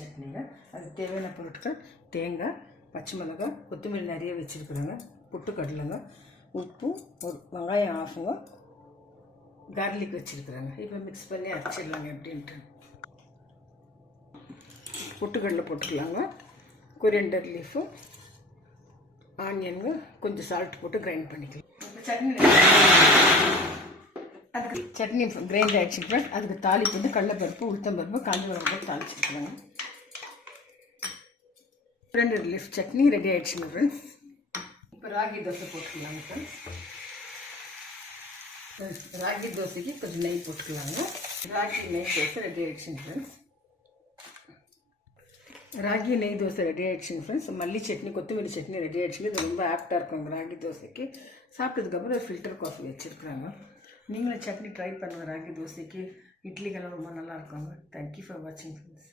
சட்னிங்க. அதுக்கு தேவையான பொருட்கள் தேங்காய், பச்சை மிளகாய், கொத்தமல்லி நிறைய வச்சுருக்குறோங்க, பொட்டுக்கடலைங்க, உப்பு, ஒரு வெங்காயம் ஆஃபுங்க, கார்லிக் வச்சுருக்குறாங்க. இப்போ மிக்ஸ் பண்ணி அரைச்சிடலாங்க. எப்படின்ட்டு பொட்டுக்கடலை போட்டுக்கலாங்க, கொரியண்டர் லீஃபு, ஆனியனுங்க, கொஞ்சம் சால்ட் போட்டு கிரைண்ட் பண்ணிக்கலாம். சட்னி அதுக்கு சட்னி கிரைண்ட் ஆகிடுச்சு ஃப்ரெண்ட்ஸ். அதுக்கு தாளிப்பு வந்து கடலைப்பருப்பு, உளுத்தம்பருப்பு, காஞ்ச மிளகாய் போட்டு தாளிச்சுக்கலாங்க. கொரியண்டர் லீஃப் சட்னி ரெடி ஆகிடுச்சுங்க ஃப்ரெண்ட்ஸ். இப்போ ராகி தோசை போட்டுக்கலாங்க ஃப்ரெண்ட்ஸ். ராகி தோசைக்கு கொஞ்சம் நெய் போட்டுக்கலாங்க. ராகி நெய் தோசை ரெடி ஆகிடுச்சுங்க ஃப்ரெண்ட்ஸ். ராகி நெய் தோசை ரெடி ஆகிடுச்சுங்க ஃப்ரெண்ட்ஸ். மல்லி சட்னி, கொத்தமல்லி சட்னி ரெடி ஆகிடுச்சுங்க. இது ரொம்ப ஆப்டாக இருக்கும் ராகி தோசைக்கு. சாப்பிட்டதுக்கப்புறம் ஃபில்டர் காஃபி வச்சுருக்குறாங்க. நீங்களும் சட்னி ட்ரை பண்ணுங்கள். ராகி தோசைக்கு, இட்லிக்கெல்லாம் ரொம்ப நல்லா இருக்குங்க. தேங்க்யூ ஃபார் வாட்சிங் ஃப்ரெண்ட்ஸ்.